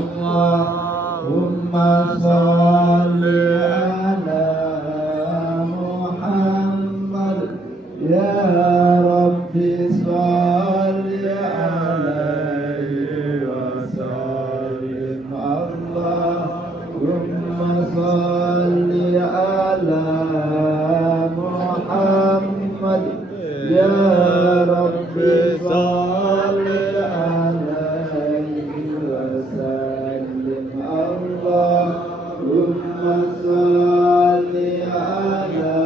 Allahumma sholli ala Muhammad ya Rabbi sholli alaihi wasallim. Allahumma sholli ala Muhammad ya Rabbi sholli alaihi wasallim. Allahumma sholli ala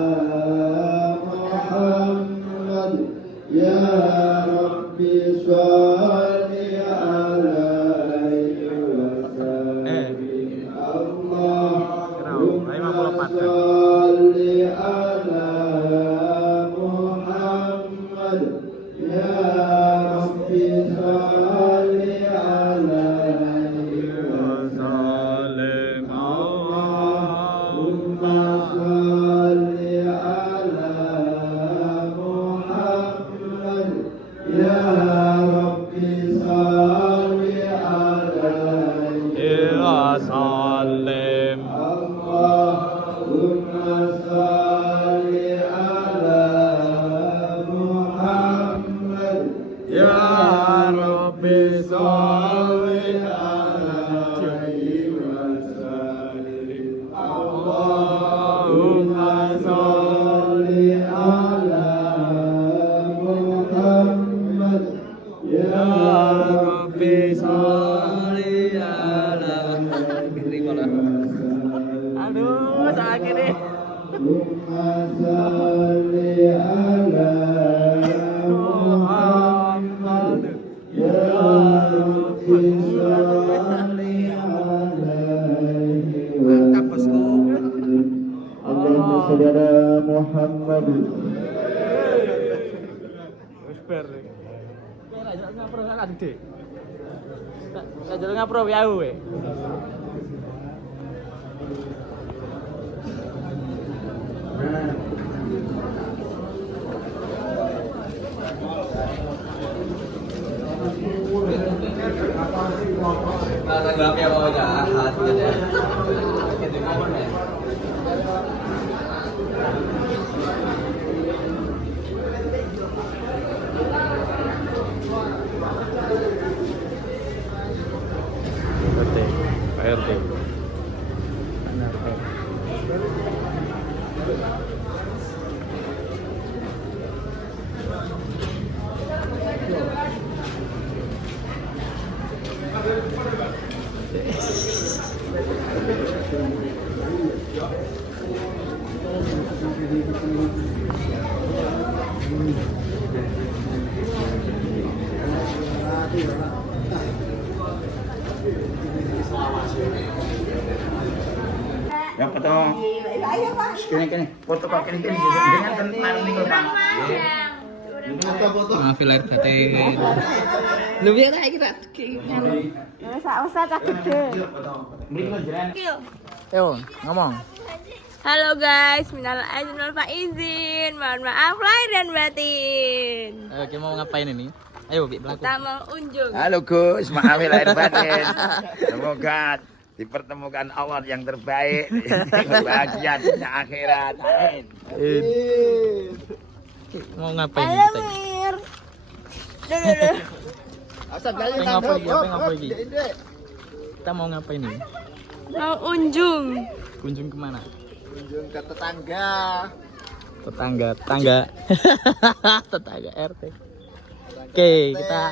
Muhammad ya Rabbi sholli alaihi wasallim. Allahumma sholli ala Muhammad ya Rabbi sholli alaihi wasallim. Allahumma sholli ala Muhammad ya Rabbi sholli alaihi wasallim. Allahumma sholli ala Muhammad ya Rabbi sholli alaihi wasallim. Allahumma sholli ala Muhammad ya Rabbi sholli alaihi wasallam. Aduh, sakit nih. Allahumma sholli ala Muhammad ya Rabbi sholli alaihi wasallam. Allahumma sholli ala Muhammad. Wis bar. Nek ngapro kan gede. Nek jalan ngapro ya kowe. Tanggapi apa jahat gitu ya. Gitu mohon ya. RT. Yang potong. Kini foto Pak kini dengan teman nih Pak. Foto-foto. Maaf lahir batin. Lu biar aja kita Usah cak gede. Yo, ngomong. Halo guys, minal aizin wal faizin. Mohon maaf lahir dan batin. Ayo, kita mau ngapain ini? Ayo, Bi, berlaku. Kita mau unjung. Halo Gus, maaf lahir batin. Semoga dipertemukan Allah yang terbaik, bahagia dunia akhirat. Amin. Mau ngapain Halo kita? Mir. Dulu. Apa ngapain lagi? Kita mau ngapain ini? Mau unjung. Kunjung kemana? Kunjung ke tetangga. Tetangga RT. Oke, kita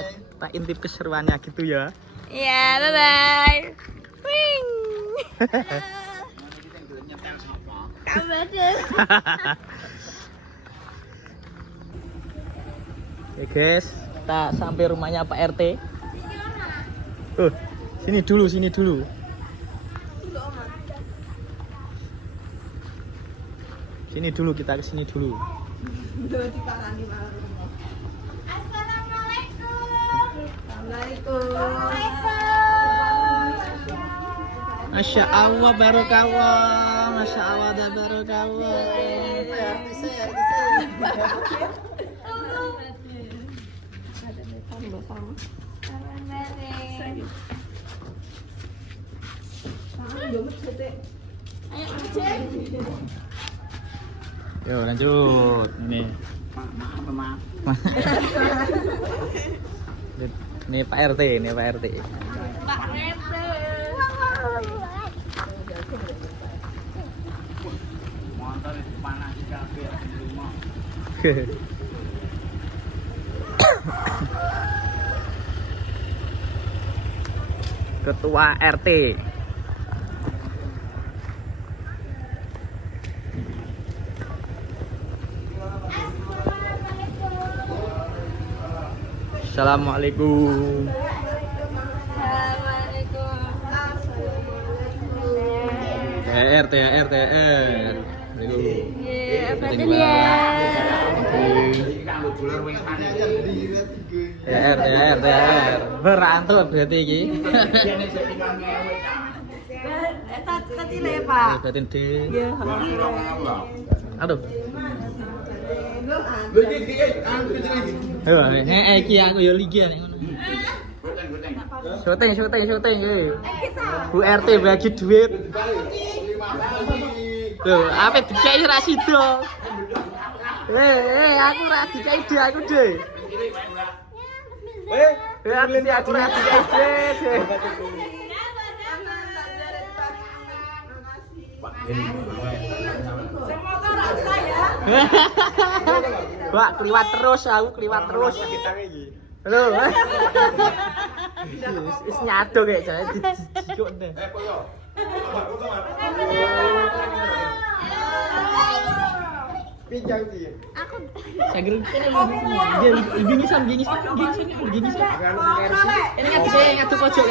intip keseruannya gitu ya. Ya, bye bye. Wing. Kabar deh. Oke guys, kita sampai rumahnya Pak RT. Sini dulu. Sini dulu, kita ke sini dulu. Masya Allah, barokallah. Masya Allah, ada barokallah. Yo lanjut. Ini. Ini Pak RT, ini Pak RT. Pak RT. Motor itu panas kabeh di rumah. Ketua RT. Assalamualaikum. THR, THR, THR. Apa itu dia? THR, THR, THR. Berantut berarti iki. Kecil ya Pak. Batin D. Iya. Aduh. Ayo, iki aku ya liga nek ngono. Syuting iki. Bu RT bagi duit. Loh, apa dikai ra sida? Aku ra dikai dhe aku dhe. Aku ra dikai dhe. Wah, kliwat terus aku, kliwat terus. Halo. Wis nyado kayak jane dijikuk deh. Pinjang sih. Aku Sager gini sam. Ini ngadep pojok.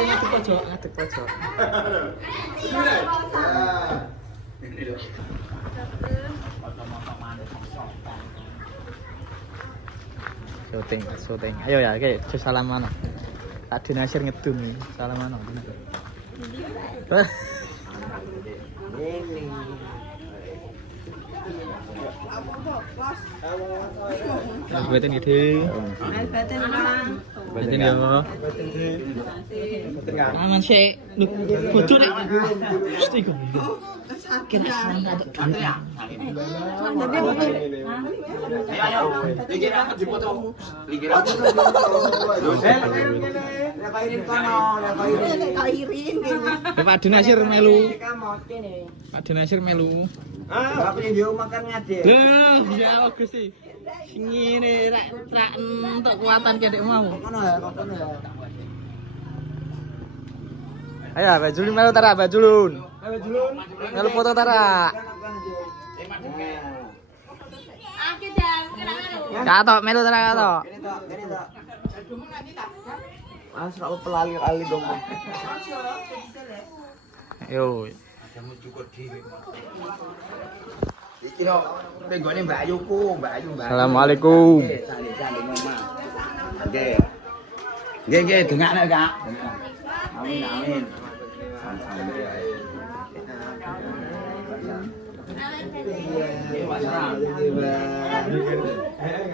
Syuting. Ayo ya, oke, salaman. Tadi Nasir ngedun nih, salaman. Batin gede. Batin ya. Aman sih. Lu bodoh nek. Mesti kok. Kira sangat ada. Ayo. Ligir aku dipoto. Ligir aku. Pak Dinasir melu. Pak Dinasir melu. Apa yang dia makan ngadir? Loh, ya Gusti. Sing ngene rak entuk kekuatan kedek mau. Ngono ya, kono ya. Ayo, Mbak Julun melu tara, Mbak Julun. Melu foto tara. Aku jam kira Katok melu tara katok. Ini tak. Mas rak pelali-ali dong. Yo. Kamu cukup dhewe. Iki no penggone Mbak Ayuku, Mbak Ayu. Assalamualaikum. Saling ngomong. Nggih. Nggih, dongakne, Kak. Amin.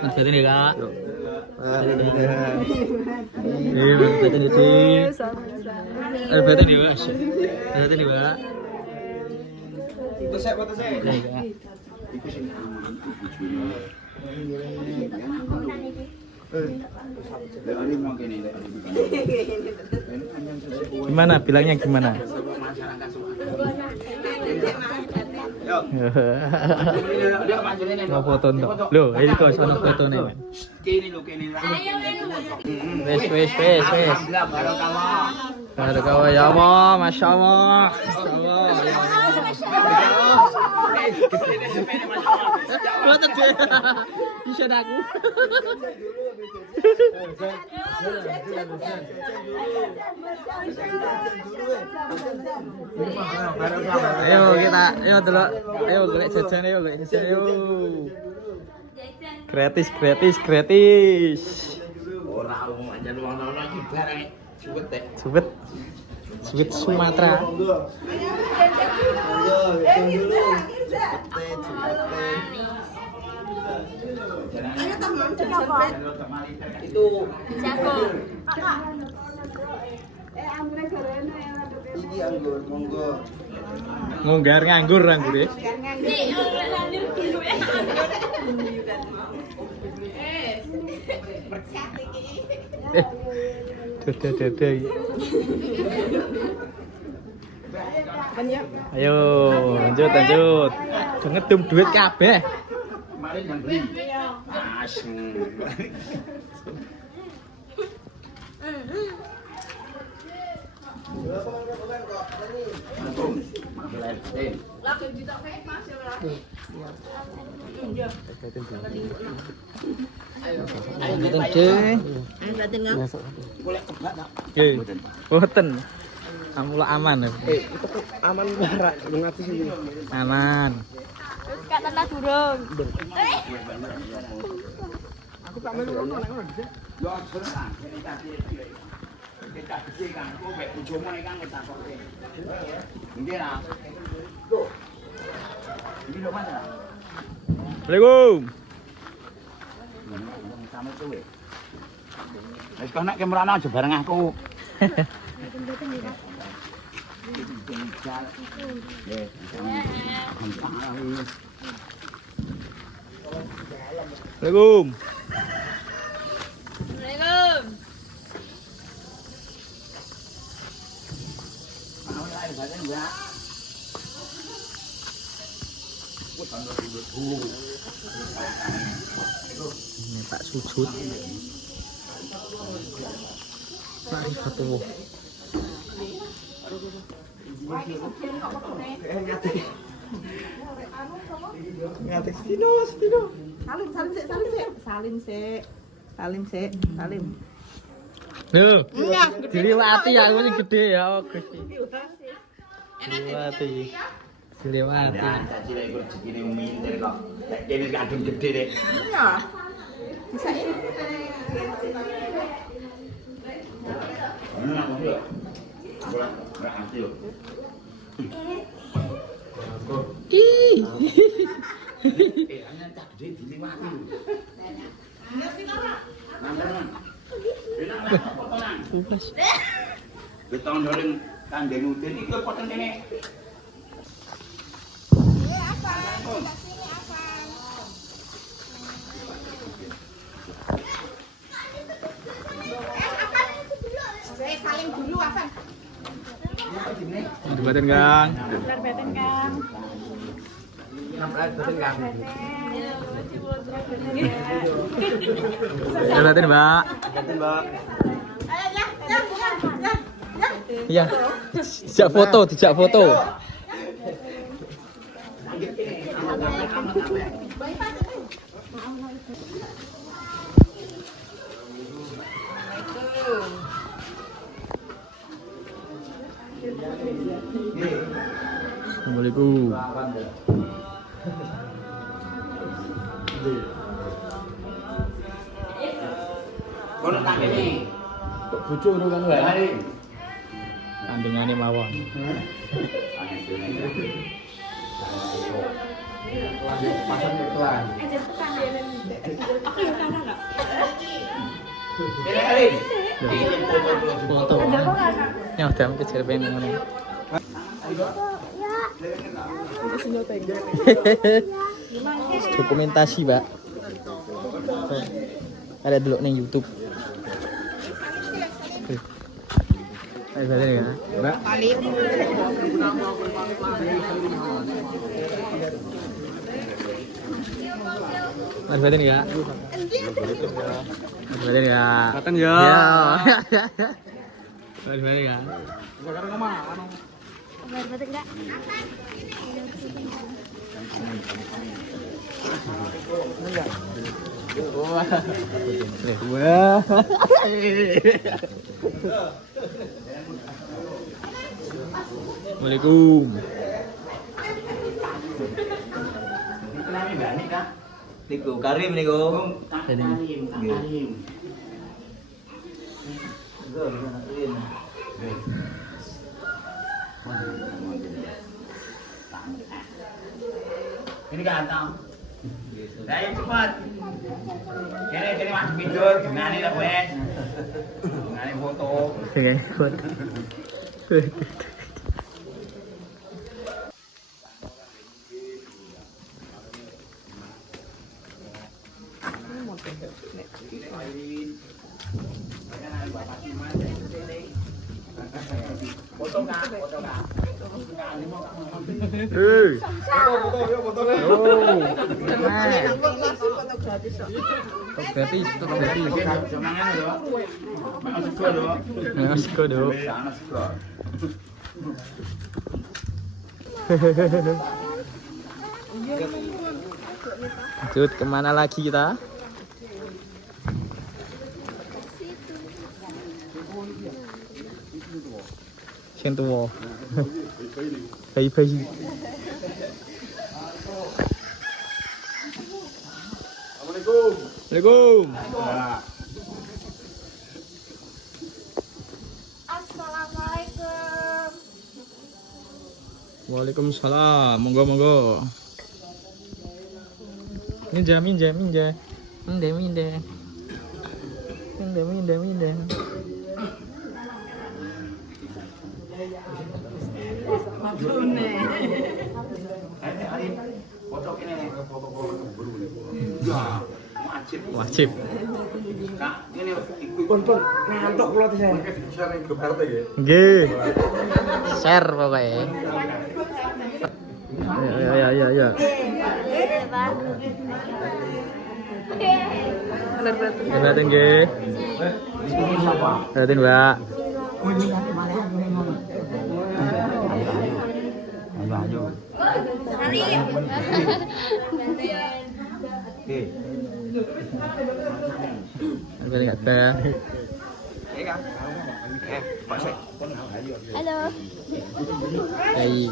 Mas Batin ya, Kak. Batin itu. Batin ya, Mas. Batin ya, Pak. Foto saya. Gimana? Bilangnya gimana? Mau foto enggak? Loh, ini kok sono foto nih. Wes. Ada kawan ya Allah, masya Allah. Foto deh. Bisa aku. Ayo delok. Ayo golek jajan ayo. Gratis. Ora aja luang lagi bareng. Subet Sumatera. Ayo teman, Jago. Iki anggur, monggo. Ngunggar nganggur anggure. Dada. Ayo, lanjut. Ngedum duit kabeh. Kemarin yang beli. Boten. Amula aman. Itu aman bara, mengaku sih. Aman. Terus kak tanah durung. Aku tak melu ngono nek ngono bisa. Yo seneng. Kita gede kan, kok mek bojomu nek kan ngetakoke. Nggih ra. Loh. Iki lho Mas. Assalamualaikum. Sama kowe. Wis kok nek kemrana aja bareng aku. Assalamualaikum. Assalamualaikum. Ini tak sujud. Mari foto. Ngatek Stino. Salim sik. Loh, diliwati aku sing gede ya, Gusti. Diliwati. Diliwati. Cacile iku rezekine umintir kok. Nek kene kadung gede deh. Iya. Bisa ini. Beton doreng kandeng udin iki potong kene. Saling dulu apa? Dibatin, Kang. Batin kan. Dibatin, Mbak. Iya. Dijak foto. Assalamualaikum. Kono tak kene. Kok bojo ngono kan wae. Mari. Kandungane mawon. Pasang iklan. Kene. Foto. Ya udah mungkin jadi pengen ngono. Dokumentasi, Mbak. Ada dulu nih YouTube. Ayo balik ya. Mbak. Mas Batin ya. Mas Batin ya. Batin ya. Mas Batin ya. Batin enggak? Wah. Assalamualaikum. Niku Karim niku. Karim. Ini ganteng. Ayo cepat. Kene mas video gimana lah wes. Gimana foto. Oke, foto. Foto Kak, foto Kak. Oh. Berarti Semangat lho. Masuk go lho. Mas Kodo. Masuk go. Lanjut kemana lagi kita? Sing tuwa. Bayi-bayi. Assalamualaikum. Assalamualaikum. Waalaikumsalam. Monggo. Minja. Minda. Foto kene. Ya, Wajib. Kak, ngene iku pun ngantuk kula teh. Nggih. Share pokoknya. Ya. Lihatin nggih. Lihatin, Mbak. Ayo. Oke. Lihatin enggak ada. Kang. Pak Sek. Halo. Hey.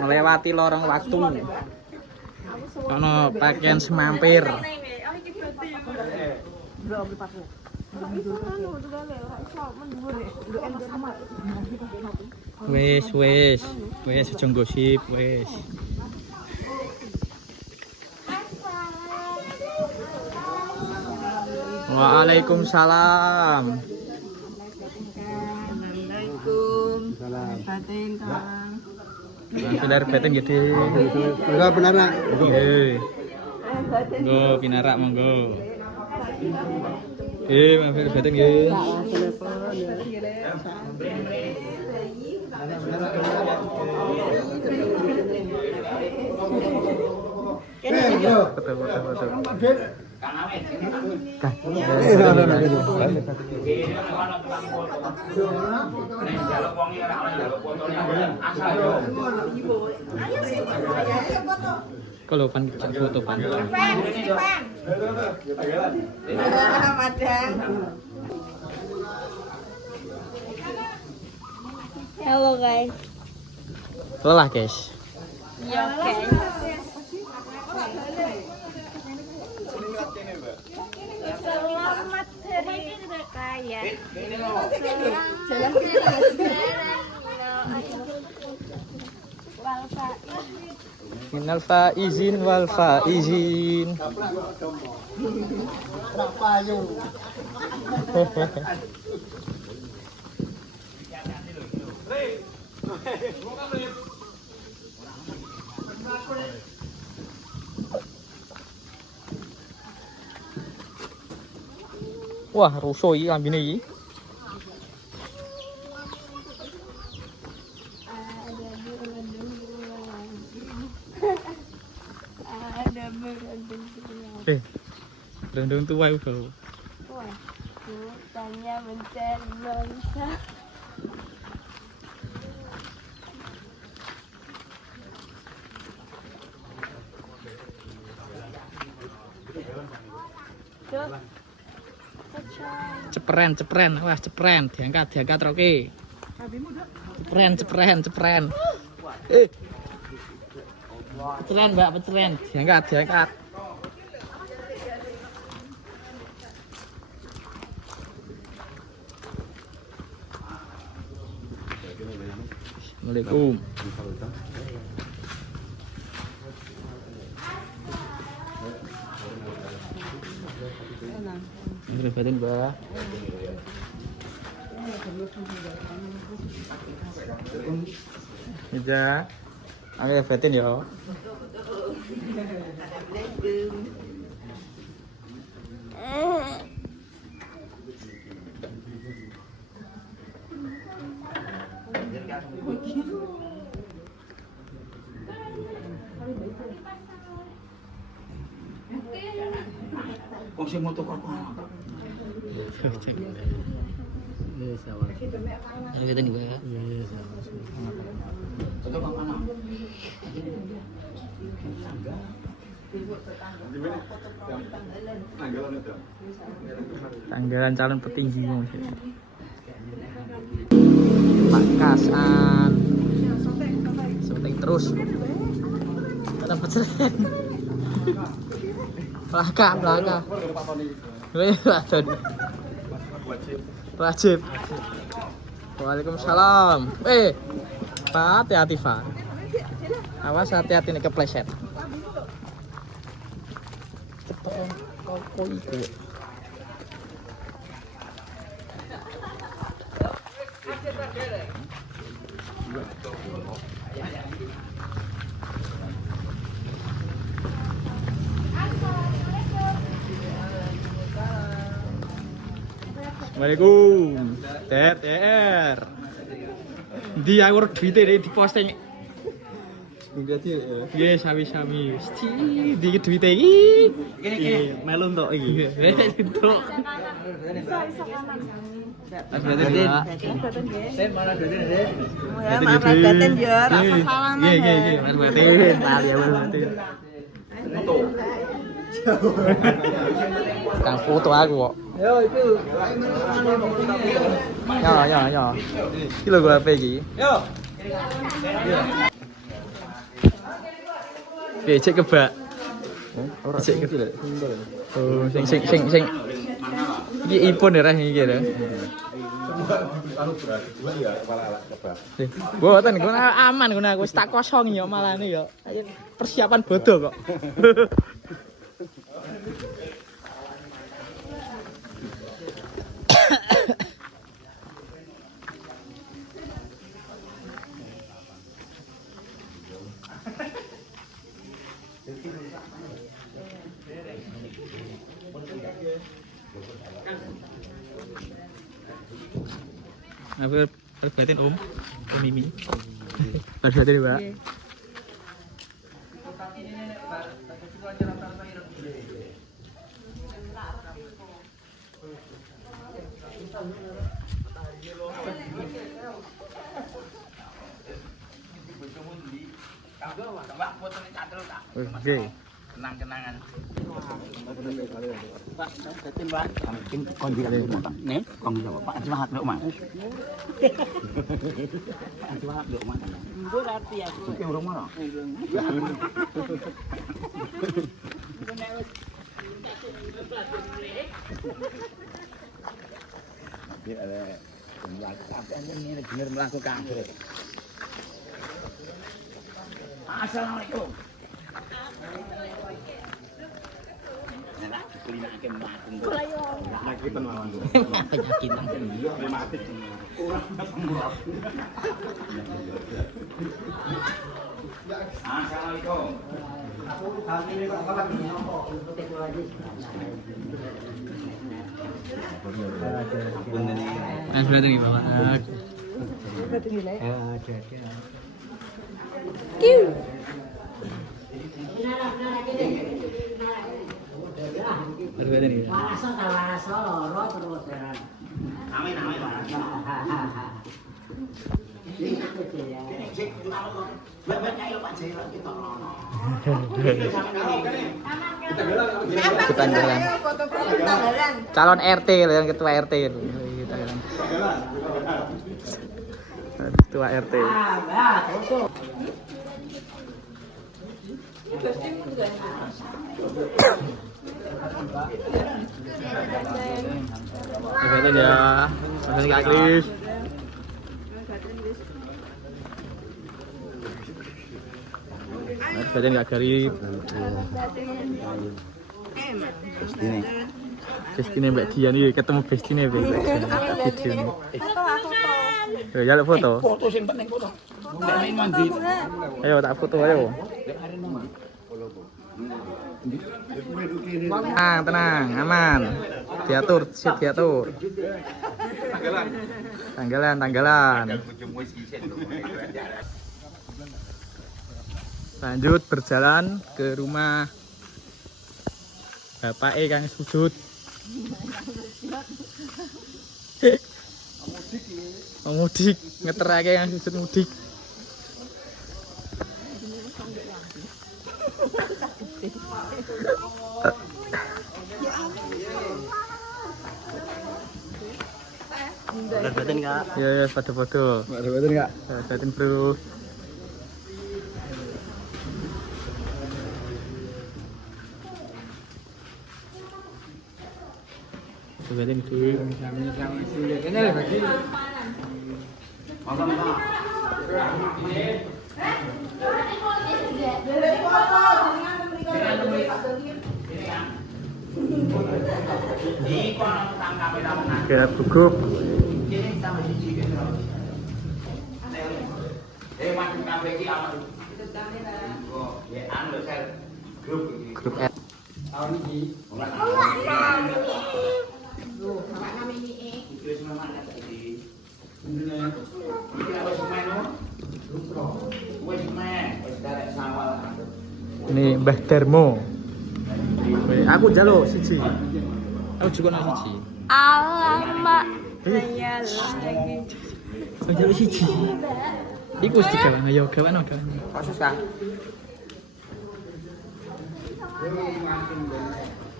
Melewati lorong waktu. Ono pakaian semampir. Wes, aja gosip, wes. Waalaikumsalam. Batin Kang. Benar batin gede. Enggak benar, Nak. Nggih. Monggo pinarak monggo. Mampir batin nggih. Foto. Kang Awet. Kalau pan foto pan. Halo guys. Lelah guys. Yo guys. Selamat hari raya. Minal faizin wal faizin. Wah, rusuh iki lambine iki. Ada berondong tua. Berondong tua itu. Wah, tanya mencari bangsa. Cepren. Wah, cepren. Diangkat roke. Cepren. Cepren, Mbak, cepren. Diangkat. Assalamualaikum. Ini batin, Mbak. Iya. Aku batin ya. Kok sing moto kok ana? Yes, awal. Ini batin juga. Yes, Tetep kok ana. Tanggalan calon petinggi maksudnya. Pakasan. Syuting terus. Ada peceren. Belaka. Wajib. Waalaikumsalam. Pak, hati-hati, Pak. Awas hati-hati nih kepleset. Kok itu. Assalamualaikum. TR. Di aku duite di posting. Iya, sami-sami. Mesti di duite iki. Iki melu entuk iki. Entuk. Mas batin, Pak. Sen mana batin, Dek? Ya, maaf lah batin ya, rasa salaman. Iya, Mas batin. Tar ya, Mas batin. Kang foto aku kok. Yo, itu. Ya. Iki lho HP iki. Yo. Oke, cek kebak. Cek kebak. Oh, sing. Iki iPhone ya iki ya. Boten, gue aman gue aku tak kosong ya malah nih ya. Persiapan bodoh kok. Apa perbatin Om? Mimi. Perbatin Mbak. Oke. Kenang-kenangan. Pak, batin, Pak. Mungkin kon di Pak. Nih, kon jawab Pak Ajwahat lho, Mas. Pak Ajwahat lho, Mas. Mbok arti aku. Oke, urung mana? Ini ada ini bener melakukan. Assalamualaikum. Enak kulinake mlaku. Penyakitan lawan. Penyakitan. Rematik. Assalamualaikum. Mas berarti nih Bapak. Berbeda nih. Waraso loro terus jalan. Amin. Kita jalan. Calon RT yang ketua RT. Kita jalan. Ketua RT. Betul ya. Masih Kak Klis. Mas batin gak garip. Bestine Mbak Dian iki ketemu bestine Mbak Dian. Ya lu foto. Foto sing penting foto. Nek main mandi. Ayo tak foto ayo. Tenang, aman. Diatur, sip diatur. Tanggalan. Lanjut berjalan ke rumah Bapak Kang Sujud. Mudik, ngeterake Kang Sujud mudik. Berat batin enggak? Ya, foto-foto. Berat batin enggak? Berat batin, Bro. Berat batin dulu. Ini lah bagi. Kayak gugup. Grup F. Ini Mbah Darmo. Aku njaluk siji. Aku juga nang siji. Alamak. Saya lagi. Aku njaluk siji. Iku wis digawe, ayo gawane. Kok susah?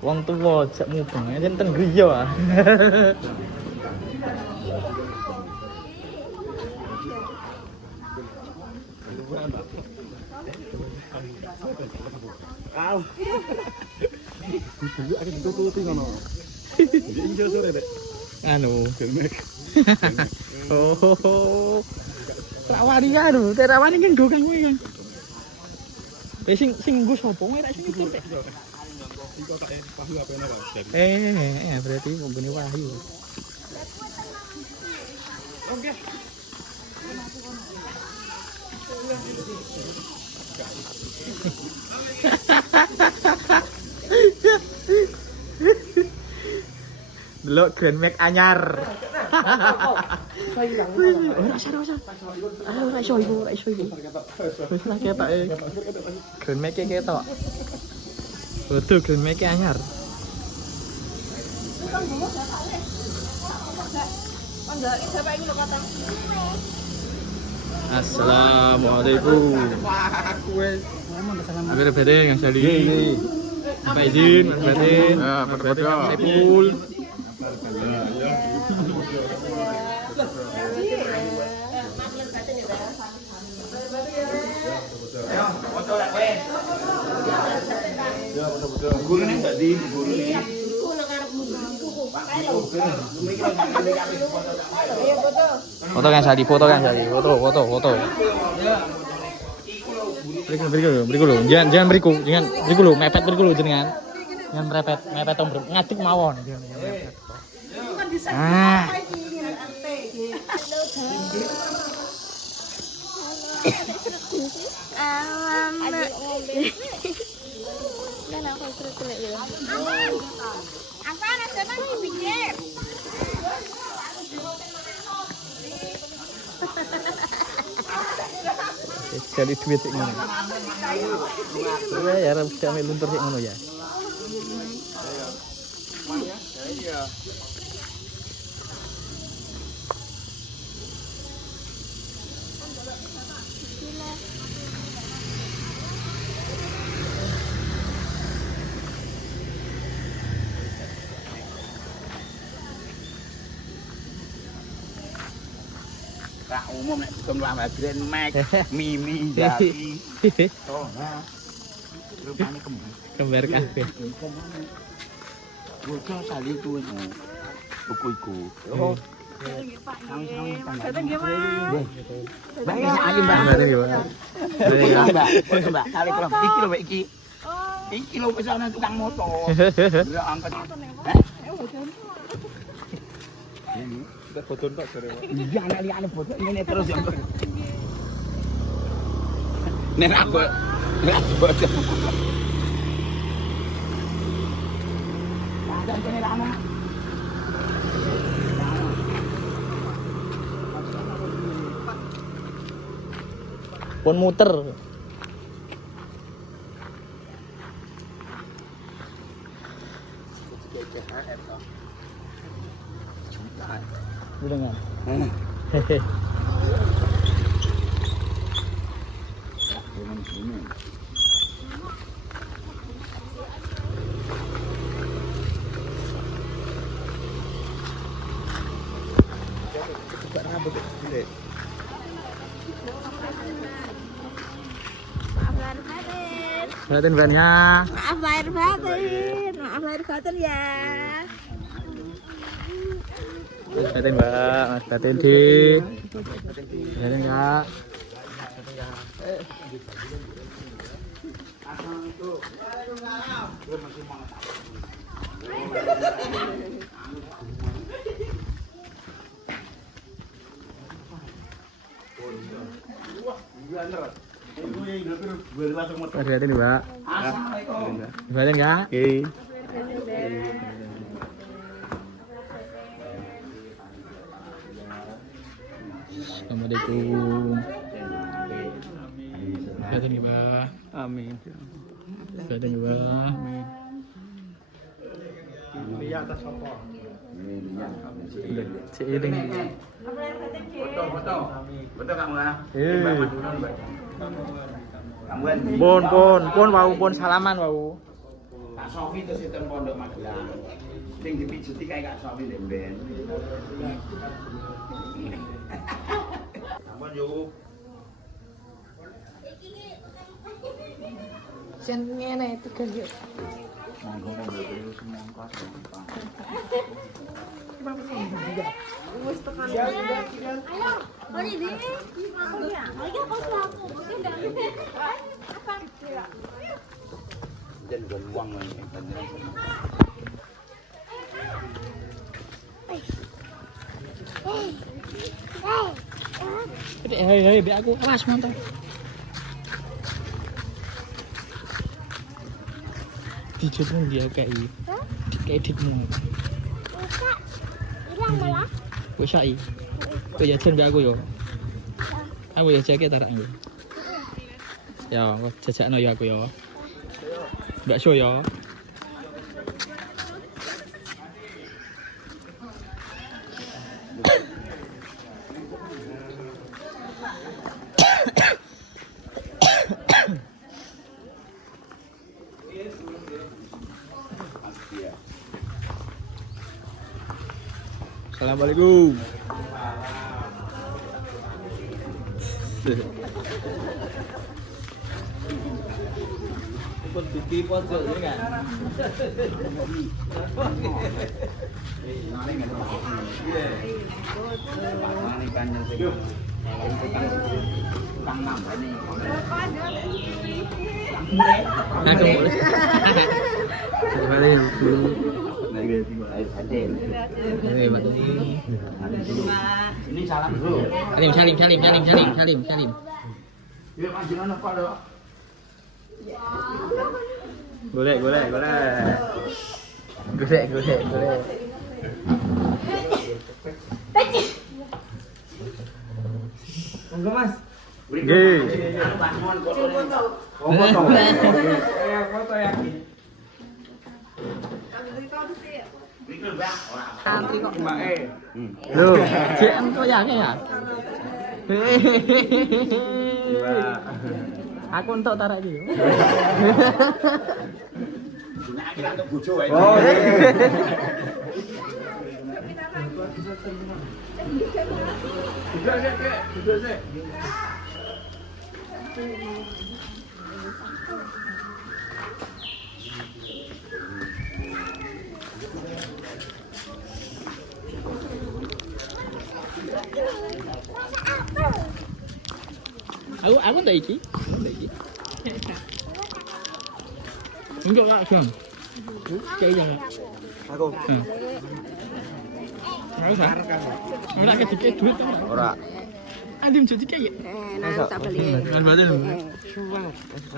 Wong tuwa jak mubeng, enten griya ah. Kau. Dulu akan ditututi ngono. Iki sore rek. Anu, oh. Rawani anu, terawani kan go kang kowe kan. Sing nggo sapa kowe tak sing nyetir. Berarti nggone Wahyu. Oke. Delok Grand Max anyar. Ora usah. Ora iso iku. Wis lah ketok e. Grand Max ketok. Betul Grand Max anyar. Assalamualaikum. Bere-bere ngasali. Pak izin, Mas Batin. Saipul. Guru ini enggak di guru ini. Foto kan Sadi, foto. Beriku lo. Jangan beriku lo, mepet beriku lo jenengan. Jangan mepet tong ngatik mawon. Alamak. Dan aku suruh ya. Apaan ada kan pinggir. Sekali duit sik ngono. Ya arep sampe luntur sik ngono ya. Rak umum nek keluar Grand Max, Mini, Jaki. Oh, nah. Rupane Kembar kabeh. Bocah kali ku buku iku. Oh, Kata gimana? Banyak aja mbak. Ada gimana? Mbak, kali kalau iki lho iki. Iki lho pesane tukang motor. Udah angkat. Kita foto tok sore. Iya, lihat foto ini terus yang. Nek aku. Ada kene lama. Pun muter. Udah Hehehe. Maaf lahir batin. Lihatin bannya. Maaf lahir batin. Maaf lahir batin ya. Lihatin Mbak, Mas Batin di. Lihatin Kak. Lihatin Mbak. Lihatin Kak. Assalamualaikum. Lihatin Mbak. Amin. Lihatin Mbak. Iya atas apa? Si Iring. Foto. Foto kamu lah. Pun wau salaman wau. Kak Sofi terus itu pondok Magelang. Sing dipijuti kayak Kak Sofi Demben. Sampun yuk. Jangan ngene itu kerja. Dan uang lagi. Hei, biar aku awas mantap. Dijutmu dia kayak editmu. Hilang malah. Wis sai. Kok ya jen aku yo. Aku ya jaket tarak yo. Ya, kok jajakno yo aku yo. Bakso yo. Assalamualaikum. Pun pipi pun kok ini kan. Aku boleh. Ini salam dulu. Salim. Ya panjenengan apa lho? Golek. Enggak Mas. Nggih. Oh, foto. Foto ya. Loh, cek engko ya. Aku entuk tarak iki. Oh, Duduk sih. Aku tak iki. Enggak lah, Bang. Kayak jangan. Aku. Enggak usah. Ora kedikit duit. Ora. Adim jadi kayak. Nah, tak beli. Mas Batin.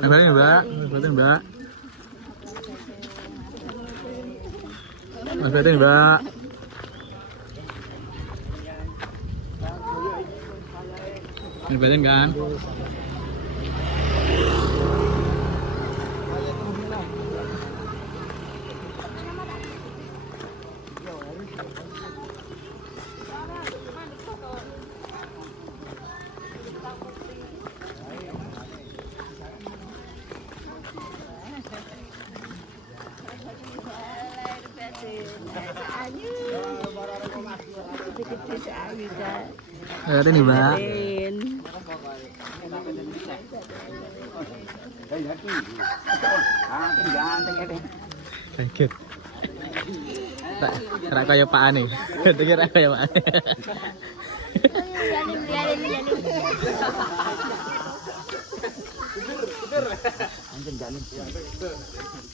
Mas Batin, Mbak. Mas Batin, Mbak. Mas Batin, Mbak. Mas Batin kan? Ada nih, Mbak. Kaget. Tak kaya Pak Ani. Dengar kaya Pak Ani.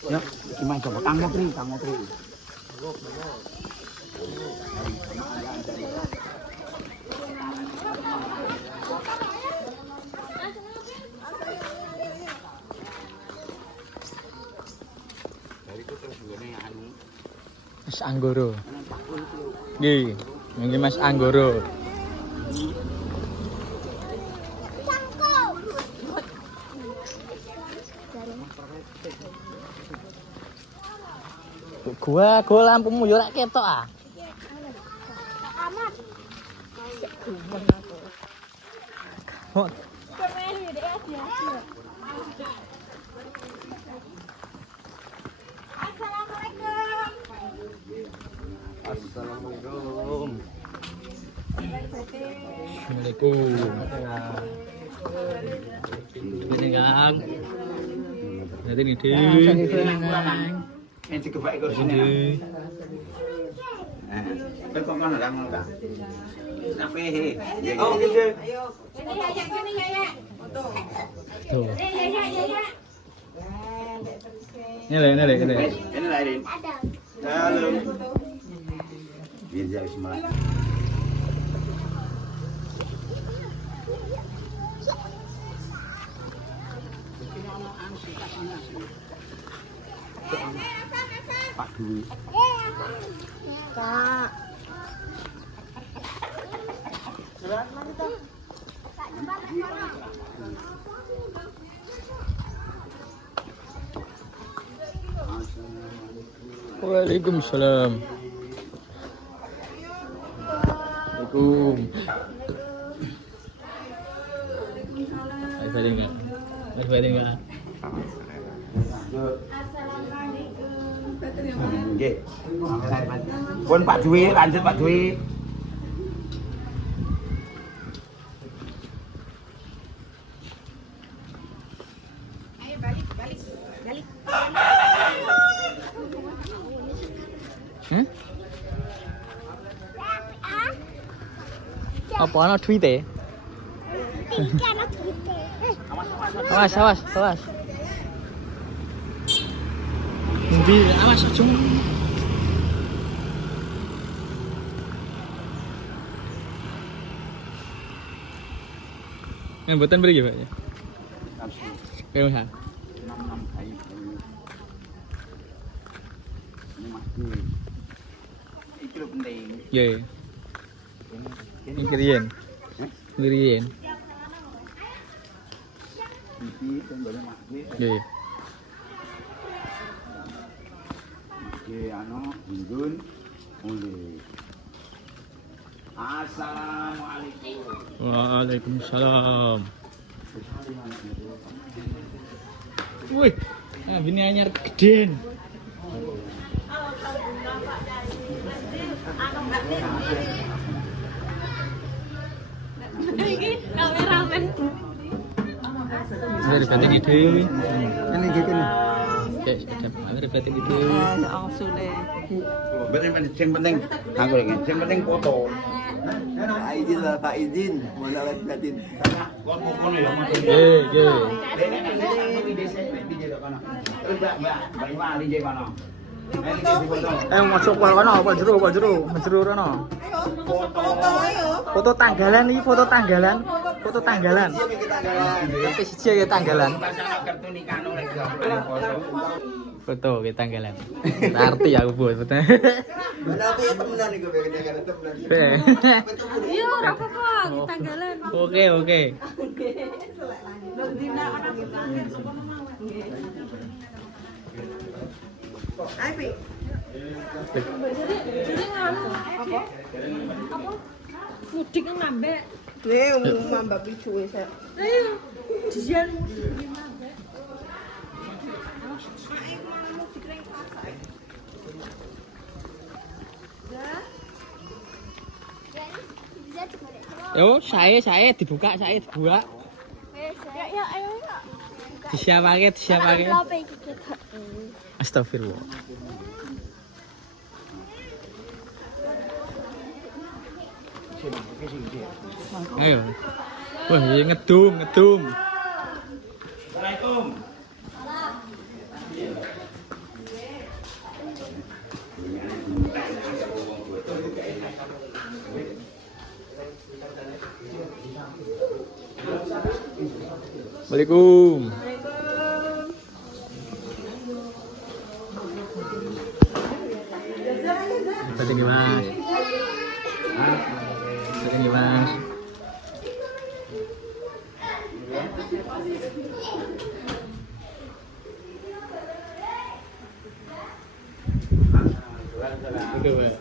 Ya, gimana coba? Kang Mokri. Mas Anggoro. Nggih, nggih Mas Anggoro. Gua lampumu yo ora ketok ah. Amat. Oh. Assalamualaikum. Assalamualaikum. Ini Kang. Nanti nih di. Yang dikebak ikut sini. Kau kok mana dah mau tak? Apa he? Oh, gitu. Ayo. Sini ya. Foto. Tuh. Ya. Ini lah. Ini lah ini. Halo. Biar jauh semangat. Pak Dwi. Kak. Waalaikumsalam. Waalaikum. Mas Batin enggak? Nggih. Pun Pak Dwi, lanjut Pak Dwi. Ayo balik. Apa anak tweet? Awas. Nanti awas cuma. Yang buatan beri Pak ya? Kayak mana? 6 kayu. Ini masih. Iki lho penting. Iya. Ini kirian. Kirian. Iki tembaknya masih. Iya. Masih ano, Indun, mulai. Assalamualaikum. Waalaikumsalam. Wih, ini anyar gedean. Kameramen. Ada batin ide. Ini gitu nih. Oke, ada batin ide. Yang penting, aku lagi. Yang penting foto. Aidin lah, Pak Idin. Mana lagi batin? Gua pokoknya ya mau. Masuk kono apa jero kono. Foto tanggalan iki, foto tanggalan. Tapi siji ya tanggalan. Foto ke tanggalan. Arti aku buat foto. Mana apa ya temenan iku bekerja temenan. Iya, ora apa-apa, kita tanggalan. Oke. Mudik ngambek. Mambak picu saya. Ayo. Jian mudik ngambek. Yo, saya dibuka. Ya, ayo. Disiapake. Apa iki kita? Astagfirullah. Ayo. Wah, ya ngedum. Assalamualaikum. Assalamualaikum. Tinggi mas. Oke, Pak.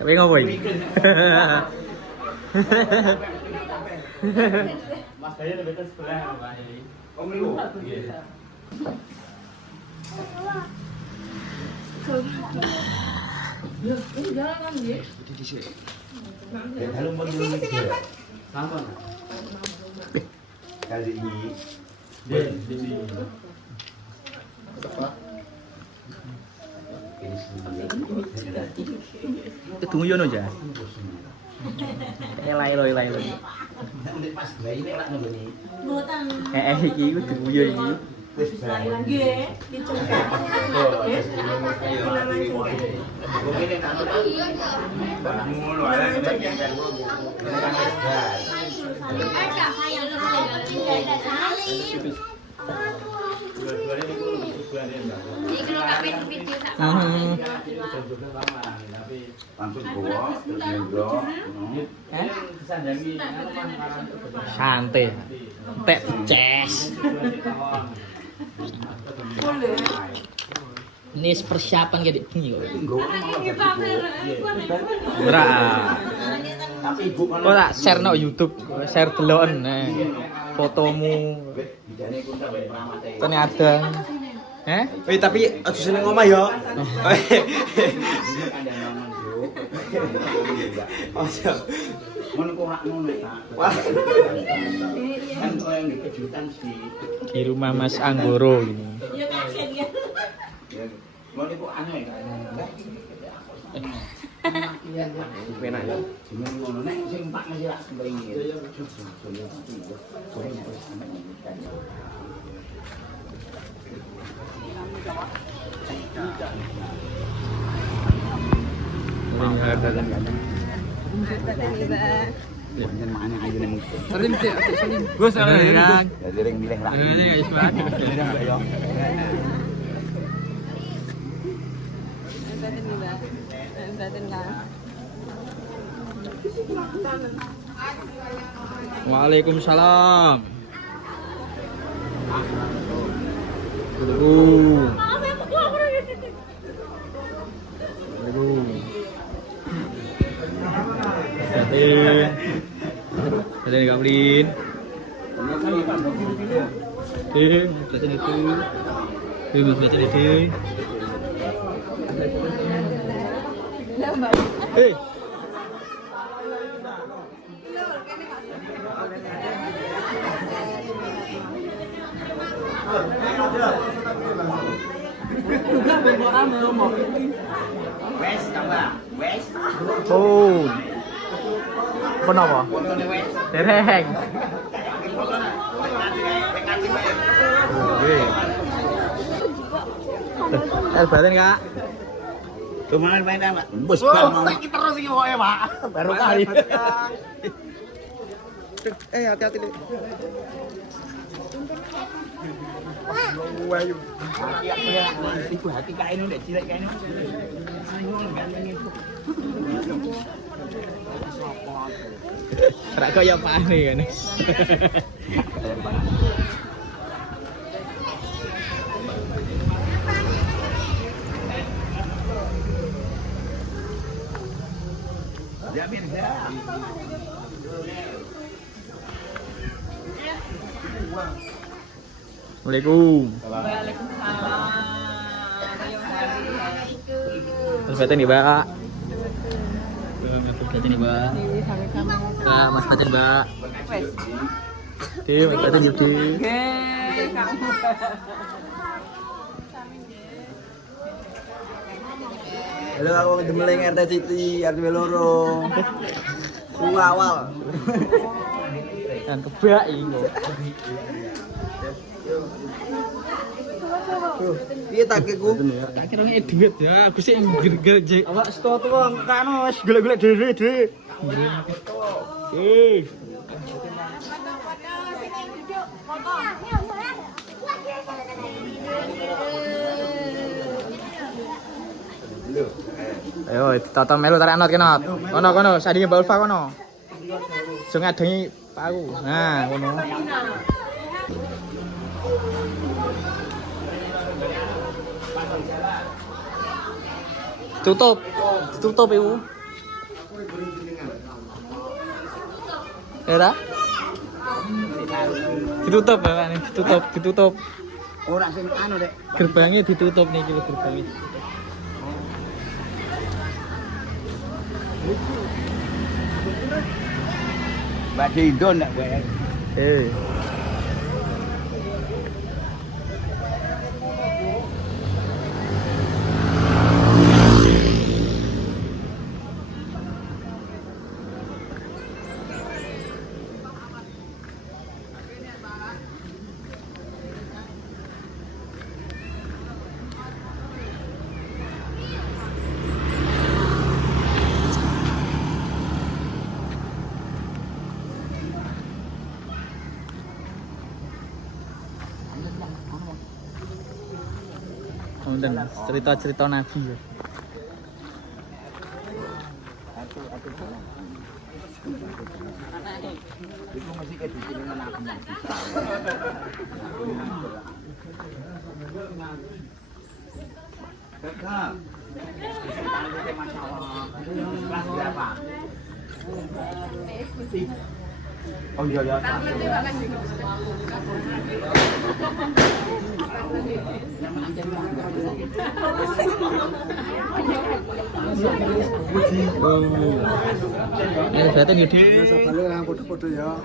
Tapi ngopo iki? Mas Gaya lebih ke sebelah Pak. Om Liwo. Halo mau dulu. Sampun. Kali ini. Tunggu yono aja. Elai. Pas bayi ini lak ngene. Iki ku tunggu yo iki. Santai. Tek ces. Ini persiapan kayak begini kok. Berat. Kok tak share no YouTube, share deloken fotomu. Ternyata. Tapi aja seneng omah ya. Ojo. Ngono kok rak ngono ta. Kan kok yang kejutan sih. Di rumah Mas Anggoro ini. Ngono kok anu ya kan. Penak ya. Jeneng ngono nek sing Pak masih lak sembengi. Jangan mana aja nih mungkin. Gue salah ya. Jadi yang milih lah. Ini guys, Pak. Waalaikumsalam. Ada yang gablin. Baca itu. Baca itu. Wes, tambah. Wes. Oh. Kono apa? Fotonya wes. Dereng. Fotonya. Pengantin wae. Oke. Batin Kak. Kemarin main apa? Bos bang. Tak terus iki pokoke, Pak. Baru kali. Hati-hati deh. Iku hati kae ndek cilik kae. Ora kaya pane kan. Ya biasa. Assalamualaikum. Mas Batin nih, Mbak. Mas Batin nih, Mbak. Nah, Mas Batin, Mbak. Oke, Mas Batin jadi. Halo, aku Gemeling RT City, RT loro. Awal. Kan kebak iki. Piye takeku? Tak kira ngene duit ya, aku sih ngger jek. Awak stok wong kano wis golek-golek dhewe. Ayo, tata melu tarik anot kenot. Kono, sadinge Mbak Ulfa kono. Sing ngadengi Pak aku. Nah, kono. Tutup ibu. Era? Ditutup Bapak nih, ditutup. Ora sing anu, Dek. Gerbangnya ditutup nih iki gerbangnya. Badhe Indon nek wae. Dan cerita-cerita Nabi ya. Iku mesti ke dikene aku. Tetap. Kelas berapa? Oh iya ya. Ini Batin gede. Sabale yang foto-foto ya.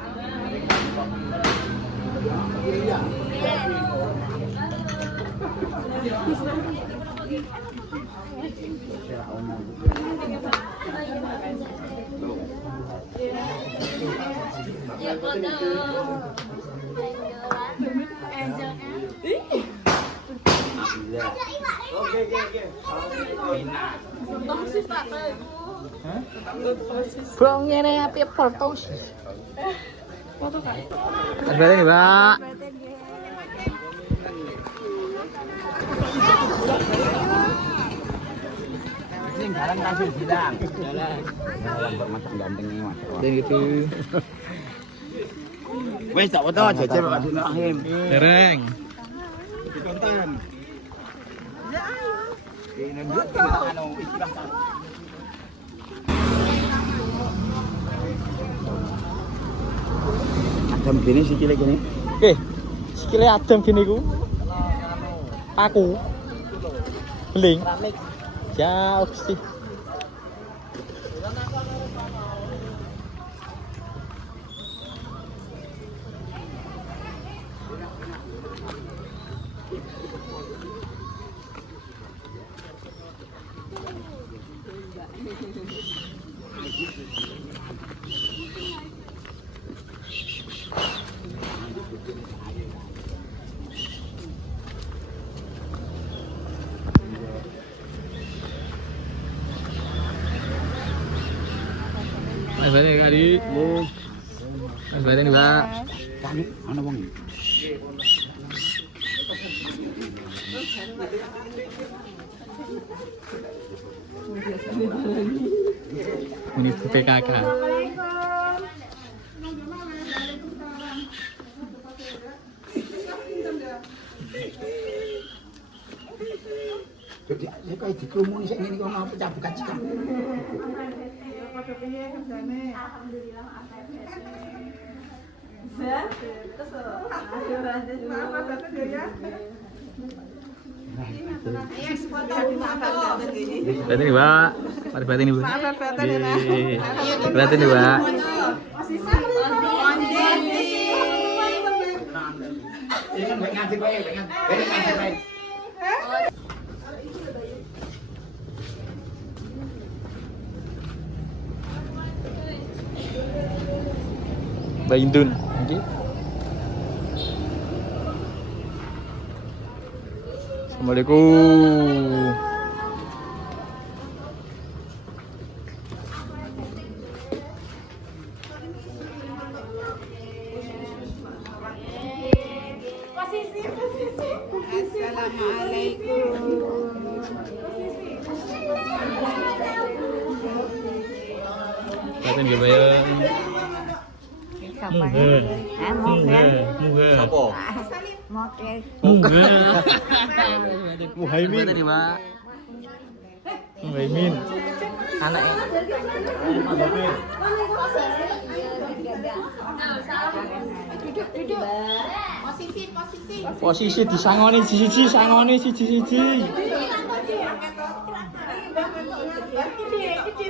Bro, ngene api foto. Foto kan. Batin nih, Mbak. Sing jalan kasih bilang. Jalan bermacam gantengnya Mas. Dan gitu. Wes tak foto jajar Pak Rahim. Dereng. Kontan. Ini njuk anu istilah. Adem gini sikile gini. Sikile adem gini ku. Paku. Beling. Jauh sih. Tani ana wong. Ini PKK. Jadi saya kayak dikerumuni saya ini kok mau pecah buka cikam. Berarti nih, Pak. Mari berarti nih, Bu. Berarti nih, Pak. Ini kan baik ngasih baik, baik ngasih baik. Mbak Indun. Oke. Assalamualaikum. Berarti nggak bayar. Sopo? Muhaimin. Berarti nih, Pak. Muhaimin. Anaknya. Posisi disangoni siji, sangoni siji.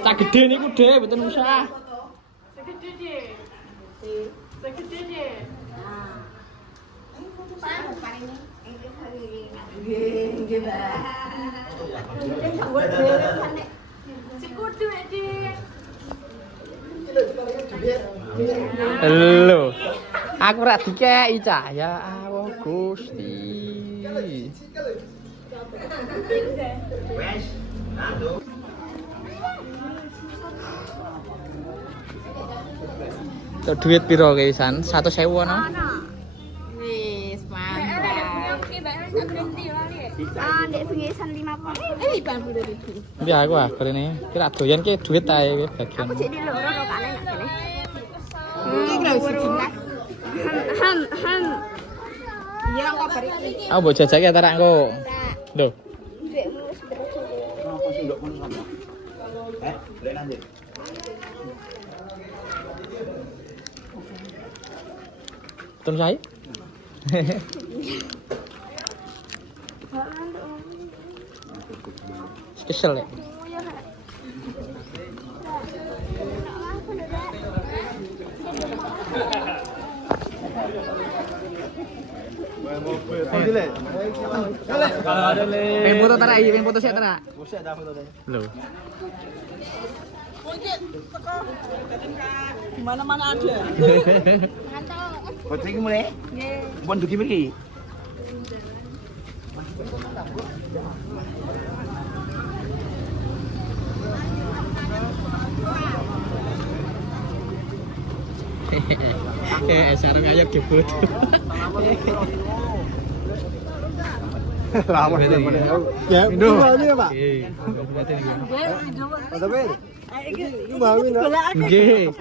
Tak gede niku, Dek, mboten usah. Halo. Aku ora dikeki cah. Ya Allah Gusti. Tuh duit piro keisan? 1.000 ono? Wis, mantap. Ndek pengisan 50. 50.000. Ya aku akhir ini kira doyan ki duit ae bagian. Aku jadi loro kok kane nak kene. Iki lho siji nak. Han. Iya kok bari iki. Aku mbok jajake ta engko. Lho. Ndekmu wis berarti. Kenapa sih ndok ngono sama? Boleh nanti. Tun saya? Kesel ya? Pengen foto tara, iya pengen foto saya tara. Loh. Mana-mana ada. Foto iki mulai? Pon dugi mriki. Sarang ayam gebut. Lama ya. Indo. Pak. Nggih. Tapi. Ini mau ini. Nggih.